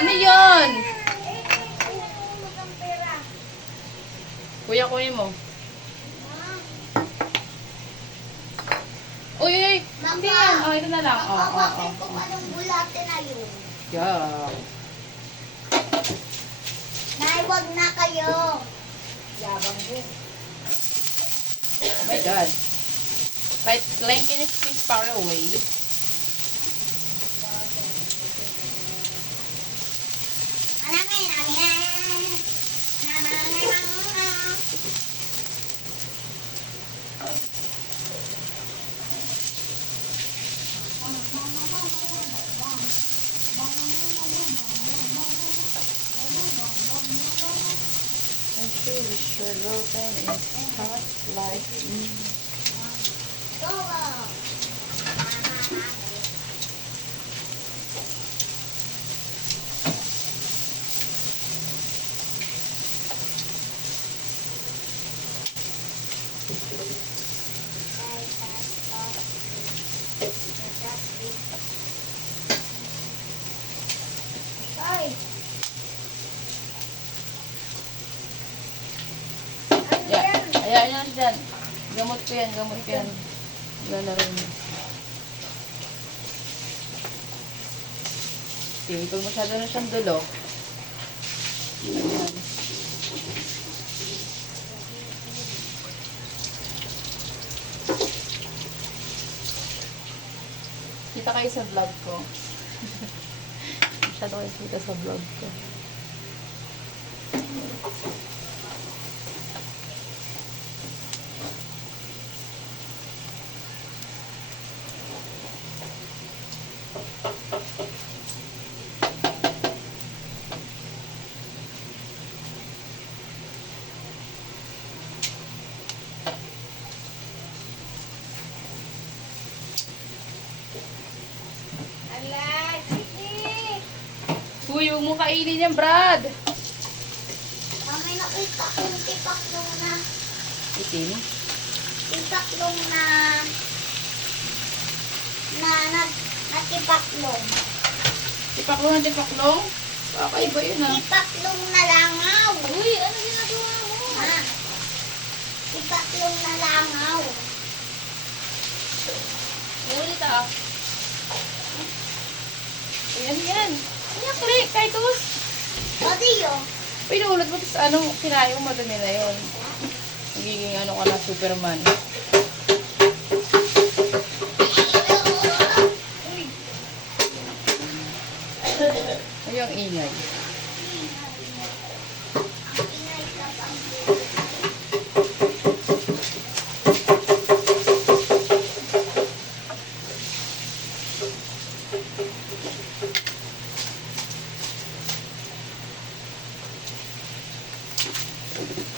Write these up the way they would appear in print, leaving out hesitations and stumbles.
Ano yun? Kuya, kuya mo. Uy, uy, hindi yan. Oh, ito na lang. Bakit kung anong bulate na yun? Yeah. Nay, wag na kayo. Yabang mo. Oh my God. Right, Lane, can you speak far away? I'm sure we should open is hot like me. Ay, Yeah. Ayan yan dyan. Gamot ko yan, gamot ko yan. Lalaro mo. Okay, pag masyado na siyang dulo. Ayan. Kita kayo sa vlog ko. Masyado kayo kita sa vlog ko. alay, sige. Uy, huwag mo kainin yan, Brad! May nakita kong tipaklong na, Itim? tipaklong na natipaklong. Tipaklong na tipaklong? Kakaiba yun ah. Tipaklong na langaw. Uy, ano ginagawa mo? Ha? Tipaklong na langaw. Ulit ah. Ayan yan. Ayan, kaya kahit tos. Odiyo. Pinulot mo, tapos ano, kinain mo, madumi na yun. Magiging ano ka na, Superman. Ay, ang ingay.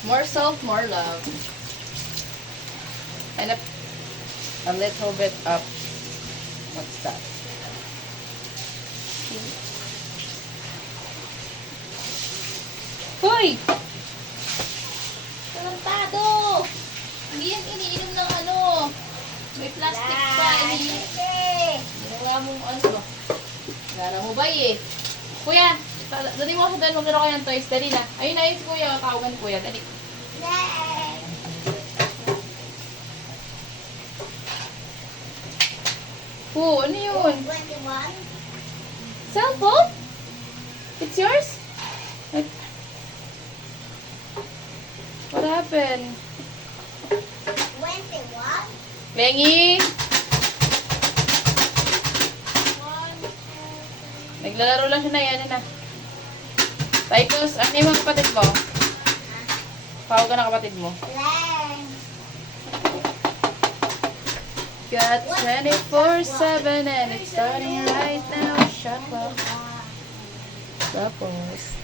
More salt, more love. And a little bit of, what's that? Hoy! Tarantado! Hindi yan iniinom ng ano. May plastic pa. Ginawa mong ano. Gana mo ba eh? Kuya, dali mo ako doon. Maglaro kayo ng toys. Dali na. Ayun na yun si Kuya. Tawagan Kuya. Dali. Ano yun? 21. Cellphone? It's yours? Like, what happened? 21. Lengy! Naglalaro lang siya na yan na. Titus, ano yung mga kapatid mo? Tawag ka ng kapatid mo. Lang. Got 24/7 and it's starting right now. Shut up. Tapos,